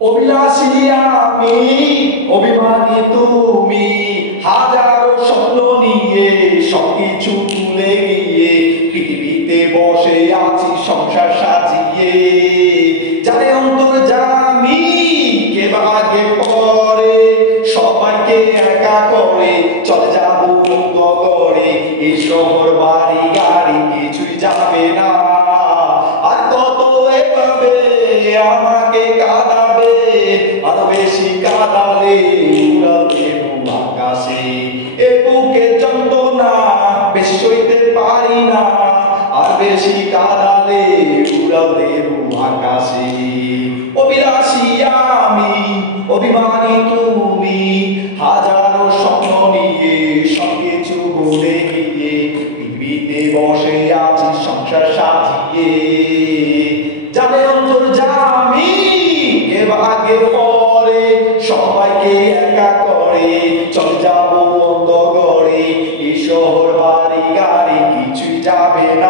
অভিলাষী আমি, অভিমানী তুমি, হাজারো স্বপ্ন নিয়ে সবকিছু ভুলে গিয়ে পৃথিবীতে বসে আছি সংসার সাজিয়ে। জানে অন্তর্যামী কে বা আগে পরে সবাইকে একা করে চলে যাবো মুক্ত করে। এই শহর বাড়ি গাড়ি কিছুই যাবে না, আর কত এভাবে আমাকে কাঁদাবে, আরো বেশি কাঁদালে উড়াবে আকাশে। এ বুকে যন্ত্রণা বেশি সইতে পারি না, আর বেশি কাঁদালে উড়াবে আকাশে। অভিলাষী আমি, অভিমানী তুমি, হাজারো স্বপ্ন নিয়ে সবকিছু ভুলে গিয়ে পৃথিবীতে বসে আছি সংসার সাজিয়ে। জানে অন্তর্যামী কে বা আগে পরে সবাইকে একা করে চলে যাবো বন্ধ করে। এই শহর বাড়ি গাড়ি কিছুই যাবে না,